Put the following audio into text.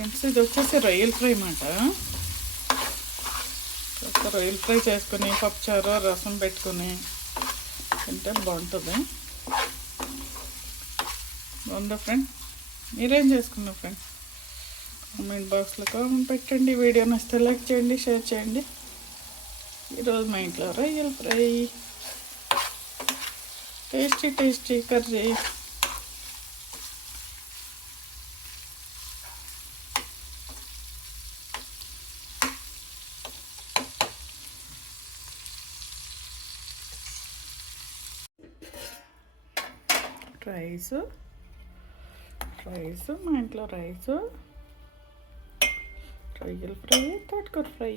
ఫ్రెండ్స్, ఇది వచ్చేసి రొయ్యల ఫ్రై అన్నమాట. రొయ్యల ఫ్రై చేసుకుని పప్పుచారు రసం పెట్టుకుని తింటే బాగుంటుంది. బాగుందా ఫ్రెండ్? మీరేం చేసుకున్నారు ఫ్రెండ్? కామెంట్ బాక్స్లో కామెంట్ పెట్టండి. వీడియో నచ్చితే లైక్ చేయండి, షేర్ చేయండి. ఈరోజు మా ఇంట్లో రొయ్యల ఫ్రై, టేస్టీ కర్రీ. రైసు మా ఇంట్లో రొయ్యల ఫ్రై, తోటకూర ఫ్రై.